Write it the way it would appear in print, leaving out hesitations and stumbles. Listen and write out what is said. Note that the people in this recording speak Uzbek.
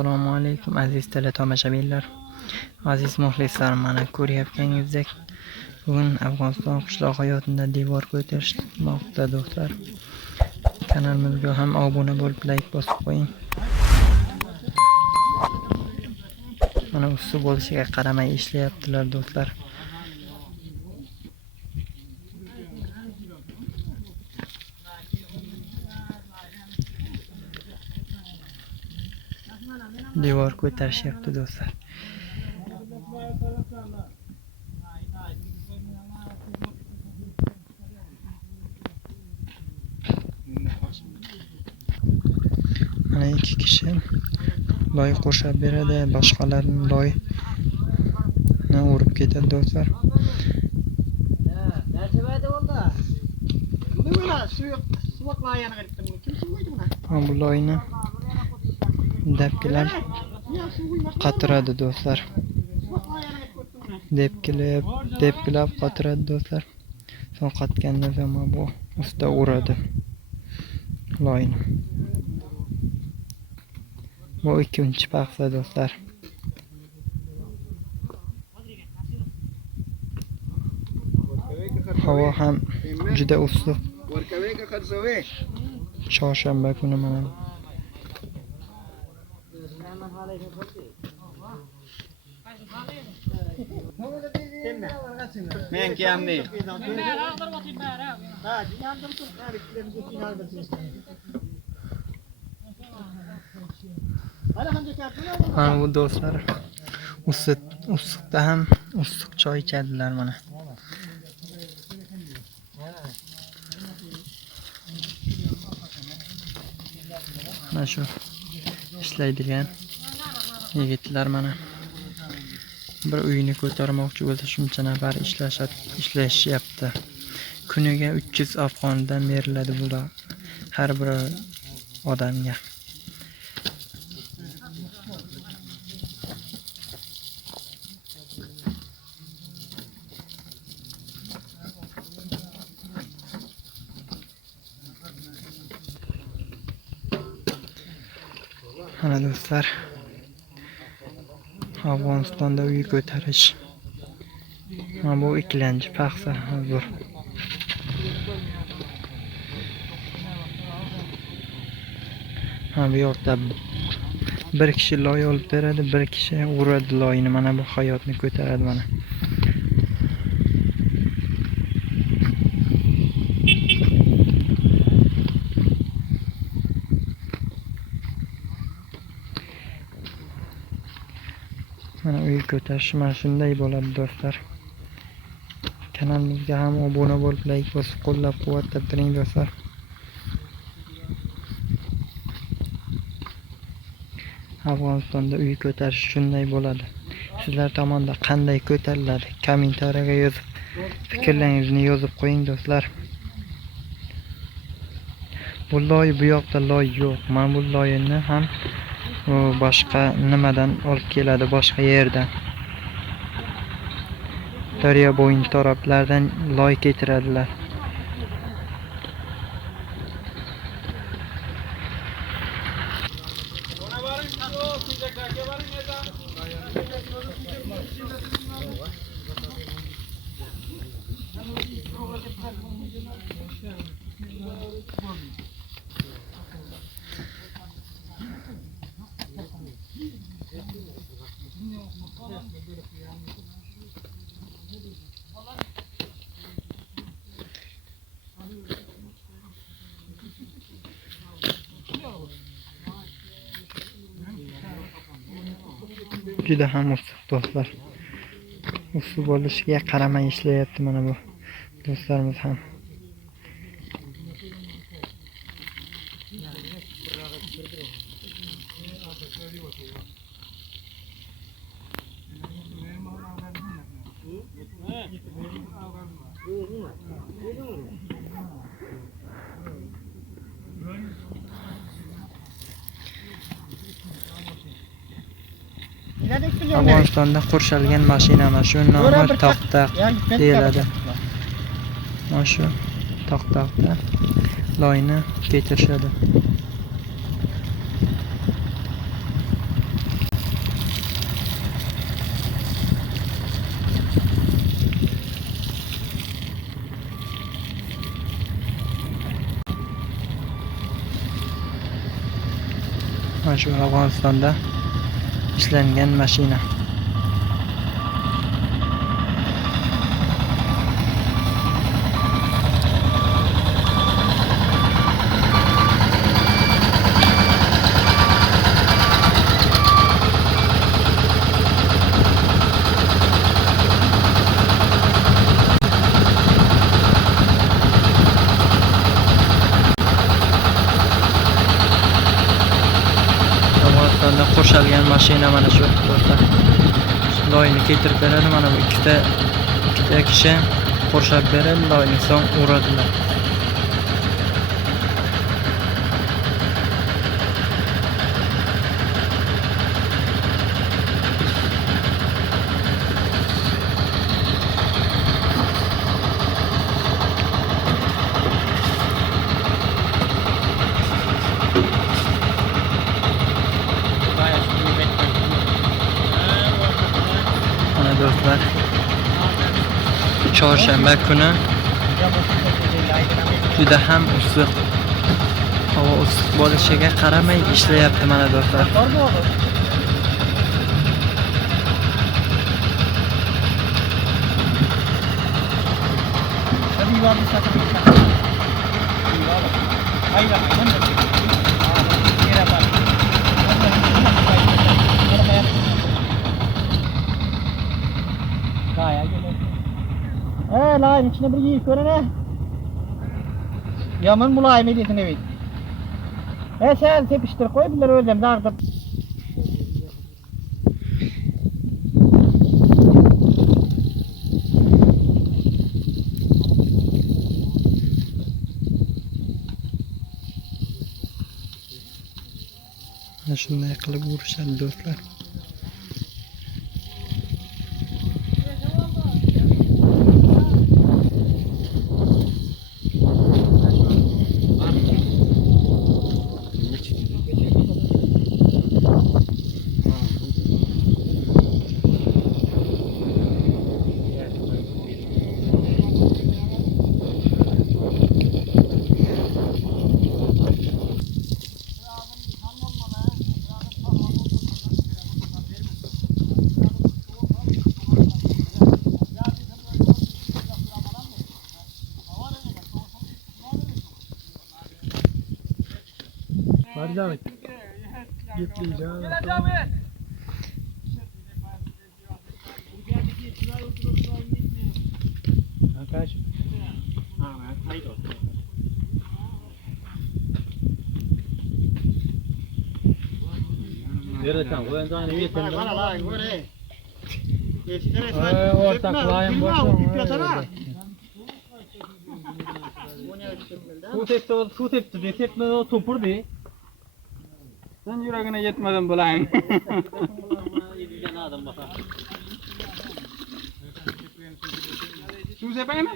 Assalomu alaykum aziz teletomoshabinlar, aziz muxlislar, mana ko'ryapganingizdek bugun Afg'oniston qishloq hayotida devor ko'tarishmoqda do'stlar. Kanalimizga ham obuna bo'lib like bosib qo'ying. Mana usti bo'lishiga qaramay ishlayaptilar do'stlar. Devor ko'tarishyapti do'stlar. Mana ikki kishi loy qo'shib beradi, boshqalarning loyni urib ketadi do'stlar. Bu loyni debkilab qatiradi do'stlar. Debkilab qatiradi do'stlar. So'ng qatgandan so'ng bu usta uradi loyni. Bu ikkinchi paxsa do'stlar. Havo ham juda issiq. Chorshanba kuni mana men keldi. Mana bu do'stlar issiqda ham issiq choy ichadilar mana. Mana shu ishlaydigan yigitlar mana bir uyni ko'tarmoqchi bo'lsa shuncha nafar ishlashyapti. Kuniga 300 afg'ondan beriladi bular har bir odamga. Mana do'stlar, Afg'onistonda uy ko'tarish. Mana bu ikkinchi paxsa hozir. Mana bu yoqda bir kishi loy olib beradi, bir kishi uradi loyni. Mana bu hayotni ko'taradi mana. Mana uy ko'tarish mana shunday bo'ladi do'stlar. Kanalimizga ham obuna bo'lib, like bosib, qo'llab-quvvatlab turing do'stlar. Afg'onistonda uy ko'tarish shunday bo'ladi. Sizlar tomonda qanday ko'tariladi? Kommentariyaga yozib, fikrlaringizni yozib qo'ying do'stlar. Bu loy bu yoqda loy yo'q. Mana bu loyni ham boshqa nimadan olib keladi, boshqa yerdan. Daryo bo'yin taraflardan loy keltiradilar. Juda ham issiq do'stlar. Issiq bo'lishiga qaramay ishlayapti mana bu do'stlarimiz ham. Afg'onistonda qurshalgan mashina mana shu nomi toqtaq deyiladi. Mana shu toqtaqda loyni ketirishadi. Mana shu Afg'onistonda ishlangan mashina. Afg'onistonda qo'shilgan mashina mana shu do'stlar. Loyni keltirib beradi, mana bu ikkita kishi qurshab beradi, loyni so'ng uradilar. Mana do'stlar, chorshanba kuni juda ham issiq, havo issiq bo'lishiga qaramay ishlayapti mana do'stlar. Lain içine bir yiyip görene. Yaman mulayim ediyorsun evet. Sen tepiştir koy, bilir öleceğim dağıtıp. Mana shunday qilib urishadi do'stlar. Bardavet. Getireceğim. Arkadaş. Nereden? Bu endan iyi temizle. Ortaklayın boşuna. Su tepti de tepmedi o topur de. Sen yüreğine yetmeden bulayım. Su sepayım mı?